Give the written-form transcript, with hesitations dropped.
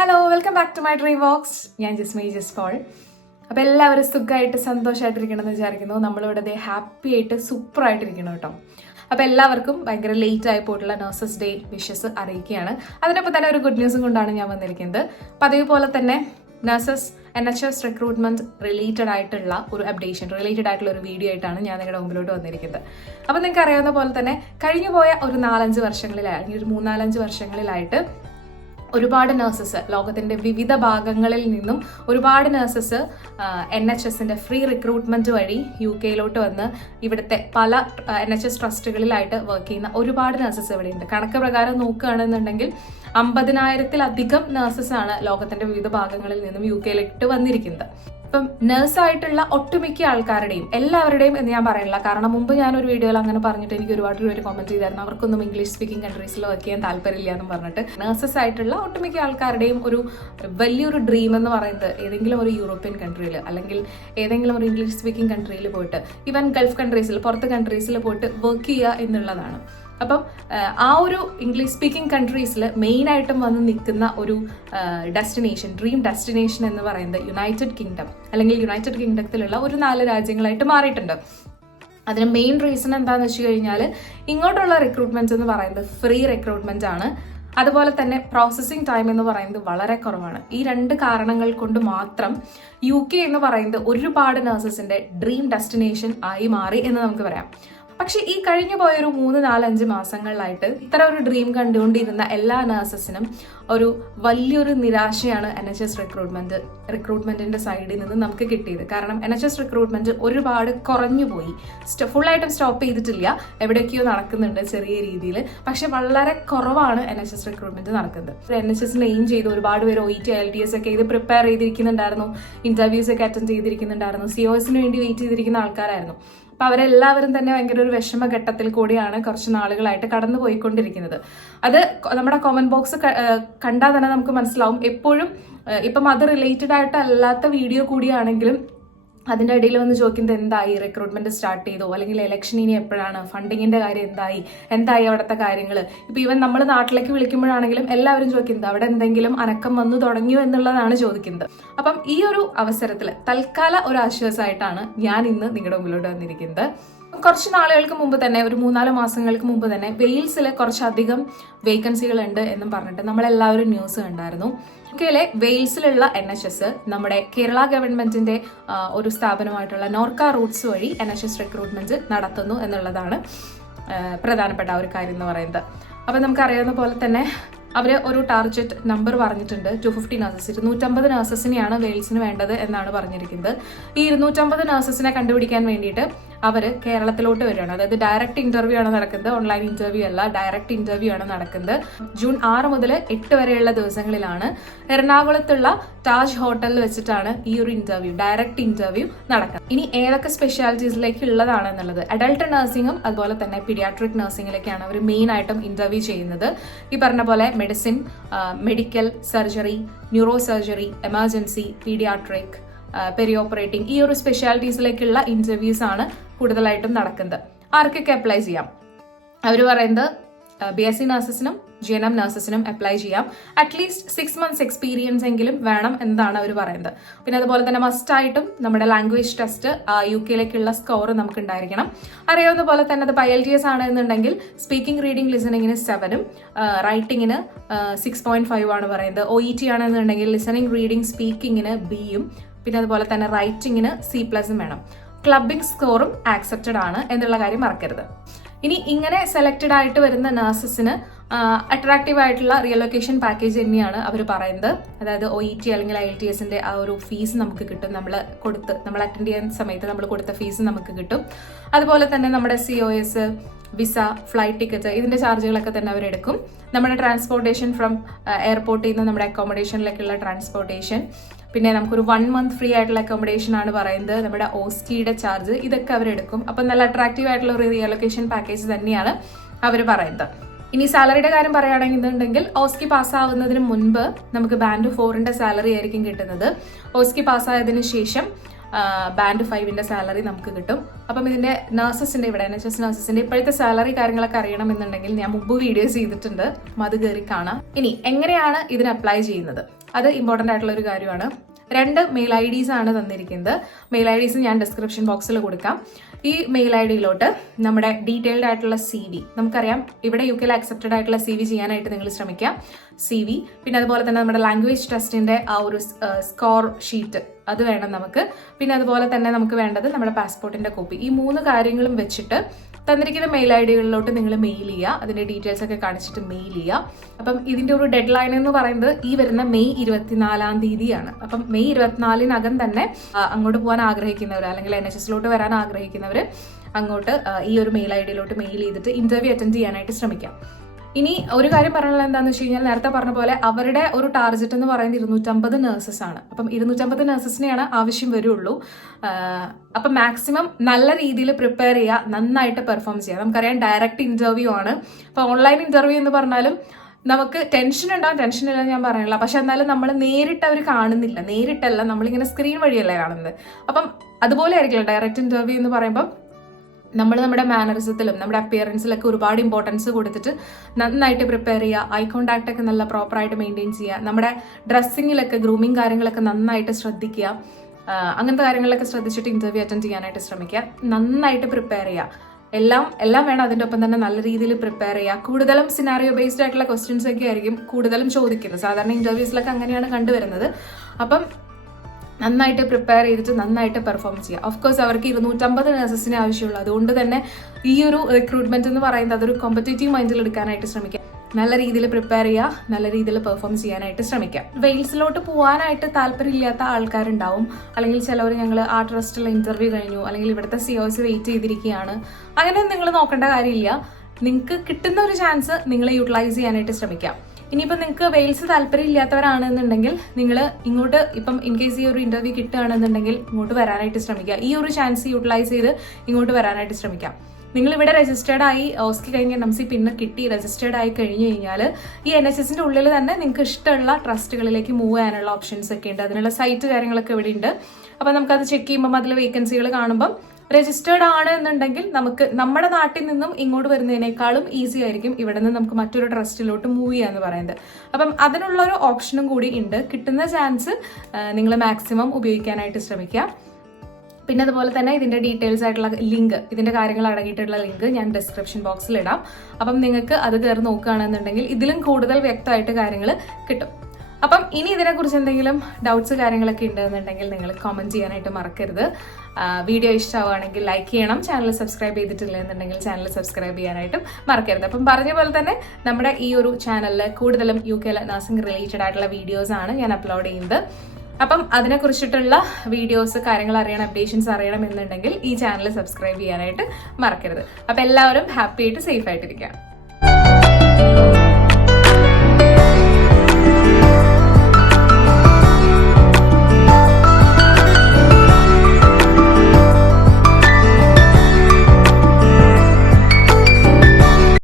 Hello, welcome back to my dream vox. ഞാൻ Jismi Paul. അപ്പോൾ എല്ലാവരും സുഖമായിട്ട് സന്തോഷമായിട്ടിരിക്കണമെന്ന് വിചാരിക്കുന്നു. നമ്മളിവിടെ ഹാപ്പി ആയിട്ട് സൂപ്പറായിട്ടിരിക്കണം കേട്ടോ. അപ്പോൾ എല്ലാവർക്കും ഭയങ്കര ലേറ്റ് ആയി പോയിട്ടുള്ള നഴ്സസ് ഡേ വിഷസ് അറിയിക്കുകയാണ്. അതിനൊപ്പം തന്നെ ഒരു ഗുഡ് ന്യൂസും കൊണ്ടാണ് ഞാൻ വന്നിരിക്കുന്നത്. പതിവ് പോലെ തന്നെ നഴ്സസ് NHS റിക്രൂട്ട്മെന്റ് റിലേറ്റഡ് ആയിട്ടുള്ള ഒരു അപ്ഡേഷൻ, റിലേറ്റഡ് ആയിട്ടുള്ള ഒരു വീഡിയോ ആയിട്ടാണ് ഞാൻ നിങ്ങളുടെ മുമ്പിലോട്ട് വന്നിരിക്കുന്നത്. അപ്പോൾ നിങ്ങൾക്ക് അറിയാവുന്ന പോലെ തന്നെ കഴിഞ്ഞു പോയ ഒരു 4-5 വർഷങ്ങളിലായി, അല്ലെങ്കിൽ ഒരു 3-4 വർഷങ്ങളിലായിട്ട് ഒരുപാട് നഴ്സസ്, ലോകത്തിൻ്റെ വിവിധ ഭാഗങ്ങളിൽ നിന്നും ഒരുപാട് നഴ്സസ് NHSന്റെ ഫ്രീ റിക്രൂട്ട്മെന്റ് വഴി UK വന്ന് ഇവിടുത്തെ പല NHS ട്രസ്റ്റുകളിലായിട്ട് വർക്ക് ചെയ്യുന്ന ഒരുപാട് നഴ്സസ് ഇവിടെയുണ്ട്. കണക്ക് പ്രകാരം നോക്കുകയാണെന്നുണ്ടെങ്കിൽ 50,000-ലധികം നഴ്സസാണ് ലോകത്തിന്റെ വിവിധ ഭാഗങ്ങളിൽ നിന്നും UK വന്നിരിക്കുന്നത്. ഇപ്പം നേഴ്സായിട്ടുള്ള ഒട്ടുമിക്ക ആൾക്കാരുടെയും, എല്ലാവരുടെയും എന്ന് ഞാൻ പറയണില്ല, കാരണം മുമ്പ് ഞാനൊരു വീഡിയോയിൽ അങ്ങനെ പറഞ്ഞിട്ട് എനിക്ക് ഒരുപാട് പേര് കമന്റ് ചെയ്തായിരുന്നു അവർക്കൊന്നും ഇംഗ്ലീഷ് സ്പീക്കിംഗ് കൺട്രീസിൽ വർക്ക് ചെയ്യാൻ താല്പര്യമില്ല എന്ന് പറഞ്ഞിട്ട്. നേഴ്സസ് ആയിട്ടുള്ള ഒട്ടുമിക്ക ആൾക്കാരുടെയും ഒരു വലിയൊരു ഡ്രീം എന്ന് പറയുന്നത് ഏതെങ്കിലും ഒരു യൂറോപ്യൻ കൺട്രിയിൽ അല്ലെങ്കിൽ ഏതെങ്കിലും ഒരു ഇംഗ്ലീഷ് സ്പീക്കിംഗ് കൺട്രിയിൽ പോയിട്ട്, ഈവൻ ഗൾഫ് കൺട്രീസിൽ, പുറത്ത് കൺട്രീസിൽ പോയിട്ട് വർക്ക് ചെയ്യുക എന്നുള്ളതാണ്. അപ്പം ആ ഒരു ഇംഗ്ലീഷ് സ്പീക്കിംഗ് കൺട്രീസിൽ മെയിനായിട്ടും വന്ന് നിൽക്കുന്ന ഒരു ഡെസ്റ്റിനേഷൻ, ഡ്രീം ഡെസ്റ്റിനേഷൻ എന്ന് പറയുന്നത് യുണൈറ്റഡ് കിങ്ഡം അല്ലെങ്കിൽ യുണൈറ്റഡ് കിങ്ഡത്തിലുള്ള ഒരു 4 രാജ്യങ്ങളായിട്ട് മാറിയിട്ടുണ്ട്. അതിന് മെയിൻ റീസൺ എന്താണെന്ന് വെച്ച് കഴിഞ്ഞാൽ ഇങ്ങോട്ടുള്ള റിക്രൂട്ട്മെന്റ് എന്ന് പറയുന്നത് ഫ്രീ റിക്രൂട്ട്മെന്റ് ആണ്. അതുപോലെ തന്നെ പ്രോസസ്സിംഗ് ടൈം എന്ന് പറയുന്നത് വളരെ കുറവാണ്. ഈ 2 കാരണങ്ങൾ കൊണ്ട് മാത്രം UK എന്ന് പറയുന്നത് ഒരുപാട് നഴ്സസിന്റെ ഡ്രീം ഡെസ്റ്റിനേഷൻ ആയി മാറി എന്ന് നമുക്ക് പറയാം. പക്ഷെ ഈ കഴിഞ്ഞു പോയൊരു 3-4-5 മാസങ്ങളിലായിട്ട് ഇത്ര ഒരു ഡ്രീം കണ്ടുകൊണ്ടിരുന്ന എല്ലാ നഴ്സസിനും ഒരു വലിയൊരു നിരാശയാണ് NHS റിക്രൂട്ട്മെന്റിന്റെ സൈഡിൽ നിന്ന് നമുക്ക് കിട്ടിയത്. കാരണം NHS റിക്രൂട്ട്മെന്റ് ഒരുപാട് കുറഞ്ഞു പോയി. ഫുള്ളായിട്ടും സ്റ്റോപ്പ് ചെയ്തിട്ടില്ല, എവിടെയൊക്കെയോ നടക്കുന്നുണ്ട് ചെറിയ രീതിയിൽ. പക്ഷെ വളരെ കുറവാണ് NHS റിക്രൂട്ട്മെന്റ് നടക്കുന്നത്. NHSന് എയിം ചെയ്ത് ഒരുപാട് പേര് OET IELTS ഒക്കെ ഇത് പ്രിപ്പയർ ചെയ്തിരിക്കുന്നുണ്ടായിരുന്നു, ഇന്റർവ്യൂസ് ഒക്കെ അറ്റൻഡ് ചെയ്തിരിക്കുന്നുണ്ടായിരുന്നു, COSന് വേണ്ടി വെയിറ്റ് ചെയ്തിരിക്കുന്ന ആൾക്കാരായിരുന്നു. അപ്പൊ അവരെല്ലാവരും തന്നെ ഭയങ്കര ഒരു വിഷമഘട്ടത്തിൽ കൂടിയാണ് കുറച്ച് നാളുകളായിട്ട് കടന്നു പോയിക്കൊണ്ടിരിക്കുന്നത്. അത് നമ്മുടെ കോമന്റ് ബോക്സ് കണ്ടാൽ തന്നെ നമുക്ക് മനസ്സിലാവും. എപ്പോഴും ഇപ്പം അത് റിലേറ്റഡ് ആയിട്ട് അല്ലാത്ത വീഡിയോ കൂടിയാണെങ്കിലും അതിൻ്റെ ഇടയിൽ വന്ന് ചോദിക്കുന്നത് എന്തായി, റിക്രൂട്ട്മെന്റ് സ്റ്റാർട്ട് ചെയ്തോ, അല്ലെങ്കിൽ ഇലക്ഷൻ ഇനി എപ്പോഴാണ്, ഫണ്ടിങ്ങിന്റെ കാര്യം എന്തായി അവിടുത്തെ കാര്യങ്ങൾ. ഇപ്പൊ ഈവൻ നമ്മൾ നാട്ടിലേക്ക് വിളിക്കുമ്പോഴാണെങ്കിലും എല്ലാവരും ചോദിക്കുന്നത് അവിടെ എന്തെങ്കിലും അനക്കം വന്നു തുടങ്ങിയോ എന്നുള്ളതാണ് ചോദിക്കുന്നത്. അപ്പം ഈ ഒരു അവസരത്തിൽ തൽക്കാല ഒരു ആശ്വാസമായിട്ടാണ് ഞാൻ ഇന്ന് നിങ്ങളുടെ മുമ്പിലോട്ട് വന്നിരിക്കുന്നത്. കുറച്ച് നാളുകൾക്ക് മുമ്പ് തന്നെ, ഒരു 3-4 മാസങ്ങൾക്ക് മുമ്പ് തന്നെ വെയിൽസിൽ കുറച്ചധികം വേക്കൻസികൾ ഉണ്ട് എന്നും പറഞ്ഞിട്ട് നമ്മളെല്ലാവരും ന്യൂസ് കണ്ടായിരുന്നു. യുകെയിലെ വെയിൽസിലുള്ള NHS നമ്മുടെ കേരള ഗവൺമെന്റിന്റെ ഒരു സ്ഥാപനമായിട്ടുള്ള നോർക്ക റൂട്ട്സ് വഴി NHS റിക്രൂട്ട്മെന്റ് നടത്തുന്നു എന്നുള്ളതാണ് പ്രധാനപ്പെട്ട ഒരു കാര്യം എന്ന് പറയുന്നത്. അപ്പം നമുക്കറിയാവുന്ന പോലെ തന്നെ അവർ ഒരു ടാർഗറ്റ് നമ്പർ പറഞ്ഞിട്ടുണ്ട്. 250 നഴ്സസ്, 250 നഴ്സസിനെയാണ് വെയിൽസിന് വേണ്ടത് എന്നാണ് പറഞ്ഞിരിക്കുന്നത്. ഈ 250 നഴ്സസിനെ കണ്ടുപിടിക്കാൻ വേണ്ടിയിട്ട് അവർ കേരളത്തിലോട്ട് വരികയാണ്. അതായത് ഡയറക്റ്റ് ഇന്റർവ്യൂ ആണ് നടക്കുന്നത്, ഓൺലൈൻ ഇന്റർവ്യൂ അല്ല, ഡയറക്റ്റ് ഇന്റർവ്യൂ ആണ് നടക്കുന്നത്. ജൂൺ 6 മുതൽ 8 വരെയുള്ള ദിവസങ്ങളിലാണ് എറണാകുളത്തുള്ള താജ് ഹോട്ടലിൽ വെച്ചിട്ടാണ് ഈ ഒരു ഇന്റർവ്യൂ, ഡയറക്റ്റ് ഇന്റർവ്യൂ നടക്കുന്നത്. ഇനി ഏതൊക്കെ സ്പെഷ്യാലിറ്റീസിലേക്ക് ഉള്ളതാണ് എന്നുള്ളത്, അഡൾട്ട് നഴ്സിംഗും അതുപോലെ തന്നെ പീഡിയാട്രിക് നഴ്സിംഗിലേക്കാണ് അവർ മെയിൻ ആയിട്ടും ഇന്റർവ്യൂ ചെയ്യുന്നത്. ഈ പറഞ്ഞ പോലെ medicine, medical, surgery, neuro surgery, emergency, paediatric, peri operating, ഈ ഒരു സ്പെഷ്യാലിറ്റീസിലേക്കുള്ള ഇന്റർവ്യൂസ് ആണ് കൂടുതലായിട്ടും നടക്കുന്നത്. ആർക്കൊക്കെ അപ്ലൈ ചെയ്യാം? അവർ പറയുന്നത് BSc നഴ്സസിനും GNM നഴ്സസിനും അപ്ലൈ ചെയ്യാം. അറ്റ്ലീസ്റ്റ് 6 months എക്സ്പീരിയൻസ് എങ്കിലും വേണം എന്നാണ് അവർ പറയുന്നത്. പിന്നെ അതുപോലെ തന്നെ മസ്റ്റായിട്ടും നമ്മുടെ ലാംഗ്വേജ് ടെസ്റ്റ്, UK സ്കോർ നമുക്ക് ഉണ്ടായിരിക്കണം. അറിയാവുന്ന പോലെ തന്നെ അത് IELTS ആണ് എന്നുണ്ടെങ്കിൽ സ്പീക്കിംഗ്, റീഡിംഗ്, ലിസണിങ്ങിന് 7ഉം റൈറ്റിങ്ങിന് 6.5 ആണ് പറയുന്നത്. OET ആണെന്നുണ്ടെങ്കിൽ ലിസണിങ്, റീഡിംഗ്, സ്പീക്കിങ്ങിന് Bയും പിന്നെ അതുപോലെ തന്നെ റൈറ്റിങ്ങിന് C+ വേണം. ക്ലബിംഗ് സ്കോറും ആക്സെപ്റ്റഡ് ആണ് എന്നുള്ള കാര്യം മറക്കരുത്. ഇനി ഇങ്ങനെ സെലക്റ്റഡ് ആയിട്ട് വരുന്ന നഴ്സസിന് അട്രാക്റ്റീവ് ആയിട്ടുള്ള റിയലൊക്കേഷൻ പാക്കേജ് തന്നെയാണ് അവർ പറയുന്നത്. അതായത് OET അല്ലെങ്കിൽ IELTSന്റെ ആ ഒരു ഫീസ് നമുക്ക് കിട്ടും. നമ്മൾ അറ്റൻഡ് ചെയ്യുന്ന സമയത്ത് നമ്മൾ കൊടുത്ത ഫീസ് നമുക്ക് കിട്ടും. അതുപോലെ തന്നെ നമ്മുടെ COS, വിസ, ഫ്ലൈറ്റ് ടിക്കറ്റ്, ഇതിന്റെ ചാർജുകളൊക്കെ തന്നെ അവരെടുക്കും. നമ്മുടെ ട്രാൻസ്പോർട്ടേഷൻ ഫ്രം എയർപോർട്ടിൽ നിന്ന് നമ്മുടെ അക്കോമഡേഷനിലേക്കുള്ള ട്രാൻസ്പോർട്ടേഷൻ, പിന്നെ നമുക്കൊരു 1 month ഫ്രീ ആയിട്ടുള്ള അക്കോമഡേഷൻ ആണ് പറയുന്നത്. നമ്മുടെ OSCയുടെ ചാർജ്, ഇതൊക്കെ അവരെടുക്കും. അപ്പം നല്ല അട്രാക്റ്റീവ് ആയിട്ടുള്ള ഒരു റിയലൊക്കേഷൻ പാക്കേജ് തന്നെയാണ് അവർ പറയുന്നത്. ഇനി സാലറിയുടെ കാര്യം പറയുകയാണെന്നുണ്ടെങ്കിൽ OSCE പാസ്സാവുന്നതിന് മുൻപ് നമുക്ക് ബാൻഡ് 4ന്റെ സാലറി ആയിരിക്കും കിട്ടുന്നത്. OSCE പാസ്സായതിനു ശേഷം ബാൻഡ് 5ന്റെ സാലറി നമുക്ക് കിട്ടും. അപ്പം ഇതിന്റെ നഴ്സസിന്റെ, ഇവിടെ NHS നഴ്സസിന്റെ ഇപ്പോഴത്തെ സാലറി കാര്യങ്ങളൊക്കെ അറിയണമെന്നുണ്ടെങ്കിൽ ഞാൻ മുമ്പ് വീഡിയോസ് ചെയ്തിട്ടുണ്ട്, അത് കയറി കാണാം. ഇനി എങ്ങനെയാണ് ഇതിന് അപ്ലൈ ചെയ്യുന്നത്? അത് ഇമ്പോർട്ടൻ്റ് ആയിട്ടുള്ള ഒരു കാര്യമാണ്. 2 മെയിൽ IDs ആണ് തന്നിരിക്കുന്നത്. മെയിൽ IDs ഞാൻ ഡിസ്ക്രിപ്ഷൻ ബോക്സിൽ കൊടുക്കാം. ഈ മെയിൽ IDയിലോട്ട് നമ്മുടെ ഡീറ്റെയിൽഡ് ആയിട്ടുള്ള CV, നമുക്കറിയാം ഇവിടെ UK അക്സെപ്റ്റഡ് ആയിട്ടുള്ള CV ചെയ്യാനായിട്ട് നിങ്ങൾ ശ്രമിക്കുക. CV, പിന്നെ അതുപോലെ തന്നെ നമ്മുടെ ലാംഗ്വേജ് ടെസ്റ്റിന്റെ ആ ഒരു സ്കോർ ഷീറ്റ് അത് വേണം നമുക്ക്. പിന്നെ അതുപോലെ തന്നെ നമുക്ക് വേണ്ടത് നമ്മുടെ പാസ്പോർട്ടിന്റെ കോപ്പി. ഈ 3 കാര്യങ്ങളും വെച്ചിട്ട് തന്നിരിക്കുന്ന മെയിൽ IDകളിലോട്ട് നിങ്ങൾ മെയിൽ ചെയ്യുക. അതിന്റെ ഡീറ്റെയിൽസ് ഒക്കെ കാണിച്ചിട്ട് മെയിൽ ചെയ്യുക. അപ്പം ഇതിന്റെ ഒരു ഡെഡ് ലൈൻ എന്ന് പറയുന്നത് ഈ വരുന്ന മെയ് 24-ാം തീയതിയാണ്. അപ്പം മെയ് 24-നകം തന്നെ അങ്ങോട്ട് പോകാൻ ആഗ്രഹിക്കുന്നവർ അല്ലെങ്കിൽ NHSലോട്ട് വരാൻ ആഗ്രഹിക്കുന്നവർ അങ്ങോട്ട് ഈ ഒരു മെയിൽ IDയിലോട്ട് മെയിൽ ചെയ്തിട്ട് ഇന്റർവ്യൂ അറ്റൻഡ് ചെയ്യാനായിട്ട് ശ്രമിക്കാം. ഇനി ഒരു കാര്യം പറയാനുള്ളത് എന്താണെന്ന് വെച്ച് കഴിഞ്ഞാൽ, നേരത്തെ പറഞ്ഞ പോലെ അവരുടെ ഒരു ടാർഗറ്റ് എന്ന് പറയുന്നത് 250 നഴ്സസ് ആണ്. അപ്പം 250 നഴ്സസിനെയാണ് ആവശ്യം വരുള്ളൂ. അപ്പം മാക്സിമം നല്ല രീതിയിൽ പ്രിപ്പയർ ചെയ്യുക, നന്നായിട്ട് പെർഫോം ചെയ്യുക. നമുക്കറിയാം ഡയറക്റ്റ് ഇന്റർവ്യൂ ആണ്. അപ്പോൾ ഓൺലൈൻ ഇന്റർവ്യൂ എന്ന് പറഞ്ഞാലും നമുക്ക് ടെൻഷൻ ഉണ്ടാവും, ടെൻഷനില്ല ഞാൻ പറയണില്ല. പക്ഷെ എന്നാലും നമ്മൾ നേരിട്ട് അവർ കാണുന്നില്ല, നേരിട്ടല്ല, നമ്മളിങ്ങനെ സ്ക്രീൻ വഴിയല്ലേ കാണുന്നത്. അപ്പം അതുപോലെ ആയിരിക്കില്ല ഡയറക്റ്റ് ഇന്റർവ്യൂ എന്ന് പറയുമ്പം നമ്മൾ നമ്മുടെ മാനറിസത്തിലും നമ്മുടെ അപ്പിയറൻസിലൊക്കെ ഒരുപാട് ഇമ്പോർട്ടൻസ് കൊടുത്തിട്ട് നന്നായിട്ട് പ്രിപ്പയർ ചെയ്യുക. ഐ കോണ്ടാക്ട് ഒക്കെ നല്ല പ്രോപ്പറായിട്ട് മെയിൻറ്റെയിൻ ചെയ്യുക. നമ്മുടെ ഡ്രസ്സിങ്ങിലൊക്കെ ഗ്രൂമിങ് കാര്യങ്ങളൊക്കെ നന്നായിട്ട് ശ്രദ്ധിക്കുക. അങ്ങനത്തെ കാര്യങ്ങളിലൊക്കെ ശ്രദ്ധിച്ചിട്ട് ഇന്റർവ്യൂ അറ്റൻഡ് ചെയ്യാനായിട്ട് ശ്രമിക്കുക. നന്നായിട്ട് പ്രിപ്പയർ ചെയ്യുക. എല്ലാം വേണം. അതിൻ്റെ ഒപ്പം തന്നെ നല്ല രീതിയിൽ പ്രിപ്പയർ ചെയ്യുക. കൂടുതലും സിനാറിയോ ബേസ്ഡ് ആയിട്ടുള്ള ക്വസ്റ്റ്യൻസ് ഒക്കെ ആയിരിക്കും കൂടുതലും ചോദിക്കുന്നത്. സാധാരണ ഇന്റർവ്യൂസിലൊക്കെ അങ്ങനെയാണ് കണ്ടുവരുന്നത്. അപ്പം നന്നായിട്ട് പ്രിപ്പയർ ചെയ്തിട്ട് നന്നായിട്ട് പെർഫോം ചെയ്യുക. ഓഫ്കോഴ്സ് അവർക്ക് 250 നഴ്സസിനെ ആവശ്യമുള്ളൂ. അതുകൊണ്ട് തന്നെ ഈ ഒരു റിക്രൂട്ട്മെന്റ് എന്ന് പറയുന്നത് അതൊരു കോമ്പറ്റേറ്റീവ് മൈൻഡിൽ എടുക്കാനായിട്ട് ശ്രമിക്കുക. നല്ല രീതിയിൽ പ്രിപ്പയർ ചെയ്യുക, നല്ല രീതിയിൽ പെർഫോം ചെയ്യാനായിട്ട് ശ്രമിക്കുക. വെയിൽസിലോട്ട് പോകാനായിട്ട് താല്പര്യമില്ലാത്ത ആൾക്കാരുണ്ടാവും. അല്ലെങ്കിൽ ചിലവർ ഞങ്ങൾ ആ ട്രസ്റ്റിലുള്ള ഇന്റർവ്യൂ കഴിഞ്ഞു, അല്ലെങ്കിൽ ഇവിടുത്തെ COs വെയിറ്റ് ചെയ്തിരിക്കുകയാണ്. അങ്ങനെ നിങ്ങൾ നോക്കേണ്ട കാര്യമില്ല. നിങ്ങൾക്ക് കിട്ടുന്ന ഒരു ചാൻസ് നിങ്ങൾ യൂട്ടിലൈസ് ചെയ്യാനായിട്ട് ശ്രമിക്കാം. ഇനിയിപ്പോൾ നിങ്ങൾക്ക് വെയിൽസ് താല്പര്യം ഇല്ലാത്തവരാണെന്നുണ്ടെങ്കിൽ നിങ്ങൾ ഇങ്ങോട്ട് ഇപ്പം ഇൻ കേസ് ഈ ഒരു ഇന്റർവ്യൂ കിട്ടുകയാണെന്നുണ്ടെങ്കിൽ ഇങ്ങോട്ട് വരാനായിട്ട് ശ്രമിക്കുക. ഈ ഒരു ചാൻസ് യൂട്ടിലൈസ് ചെയ്ത് ഇങ്ങോട്ട് വരാനായിട്ട് ശ്രമിക്കാം. നിങ്ങൾ ഇവിടെ രജിസ്റ്റേർഡ് ആയി ഓസ്കി കഴിഞ്ഞ NMC പിന്നെ കിട്ടി രജിസ്റ്റേർഡ് ആയി കഴിഞ്ഞു കഴിഞ്ഞാൽ ഈ NHSന്റെ ഉള്ളിൽ തന്നെ നിങ്ങൾക്ക് ഇഷ്ടമുള്ള ട്രസ്റ്റുകളിലേക്ക് മൂവ് ചെയ്യാനുള്ള ഓപ്ഷൻസ് ഒക്കെ ഉണ്ട്. അതിനുള്ള സൈറ്റ് കാര്യങ്ങളൊക്കെ ഇവിടെ ഉണ്ട്. അപ്പം നമുക്കത് ചെക്ക് ചെയ്യുമ്പോൾ അതിൽ വേക്കൻസികൾ കാണുമ്പം രജിസ്റ്റേർഡ് ആണ് എന്നുണ്ടെങ്കിൽ നമുക്ക് നമ്മുടെ നാട്ടിൽ നിന്നും ഇങ്ങോട്ട് വരുന്നതിനേക്കാളും ഈസി ആയിരിക്കും ഇവിടെ നിന്ന് നമുക്ക് മറ്റൊരു ട്രസ്റ്റിലോട്ട് മൂവ് ചെയ്യാന്ന് പറയുന്നത്. അപ്പം അതിനുള്ള ഒരു ഓപ്ഷനും കൂടി ഉണ്ട്. കിട്ടുന്ന ചാൻസ് നിങ്ങൾ മാക്സിമം ഉപയോഗിക്കാനായിട്ട് ശ്രമിക്കുക. പിന്നെ അതുപോലെ തന്നെ ഇതിന്റെ ഡീറ്റെയിൽസ് ആയിട്ടുള്ള ലിങ്ക്, ഇതിന്റെ കാര്യങ്ങൾ അടങ്ങിയിട്ടുള്ള ലിങ്ക് ഞാൻ ഡിസ്ക്രിപ്ഷൻ ബോക്സിൽ ഇടാം. അപ്പം നിങ്ങൾക്ക് അത് കയറി നോക്കുകയാണെന്നുണ്ടെങ്കിൽ ഇതിലും കൂടുതൽ വ്യക്തമായിട്ട് കാര്യങ്ങൾ കിട്ടും. അപ്പം ഇനി ഇതിനെക്കുറിച്ച് എന്തെങ്കിലും ഡൗട്ട്സ് കാര്യങ്ങളൊക്കെ ഉണ്ടെന്നുണ്ടെങ്കിൽ നിങ്ങൾ കമന്റ് ചെയ്യാനായിട്ട് മറക്കരുത്. വീഡിയോ ഇഷ്ടമാവുകയാണെങ്കിൽ ലൈക്ക് ചെയ്യണം. ചാനൽ സബ്സ്ക്രൈബ് ചെയ്തിട്ടില്ല എന്നുണ്ടെങ്കിൽ ചാനൽ സബ്സ്ക്രൈബ് ചെയ്യാനായിട്ടും മറക്കരുത്. അപ്പം പറഞ്ഞ പോലെ തന്നെ നമ്മുടെ ഈ ഒരു ചാനലിൽ കൂടുതലും UK നഴ്സിംഗ് റിലേറ്റഡ് ആയിട്ടുള്ള വീഡിയോസ് ആണ് ഞാൻ അപ്ലോഡ് ചെയ്യുന്നത്. അപ്പം അതിനെക്കുറിച്ചിട്ടുള്ള വീഡിയോസ് കാര്യങ്ങൾ അറിയണം, അപ്ഡേഷൻസ് അറിയണം എന്നുണ്ടെങ്കിൽ ഈ ചാനൽ സബ്സ്ക്രൈബ് ചെയ്യാനായിട്ട് മറക്കരുത്. അപ്പം എല്ലാവരും ഹാപ്പി ആയിട്ട് സേഫ് ആയിട്ടിരിക്കുക.